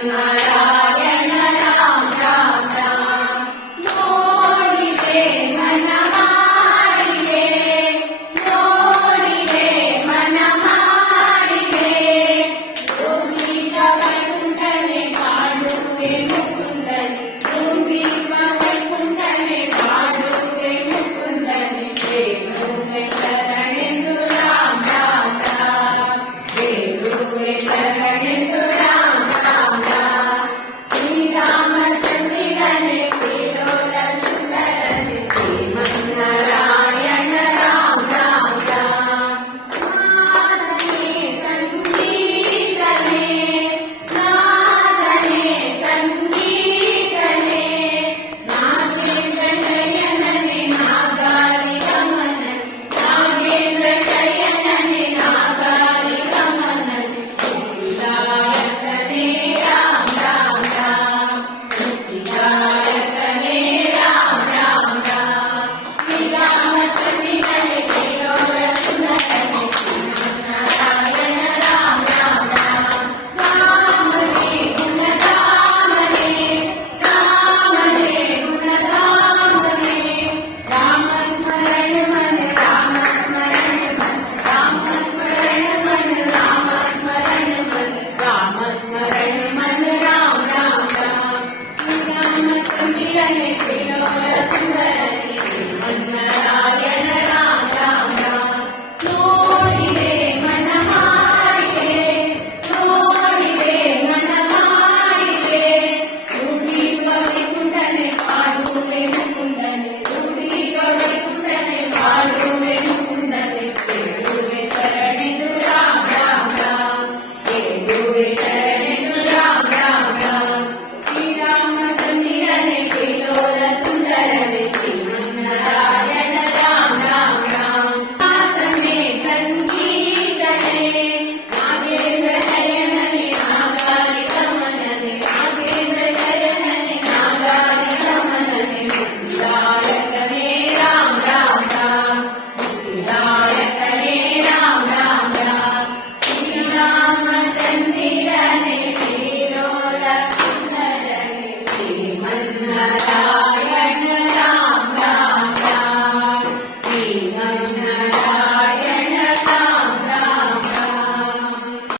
tonight.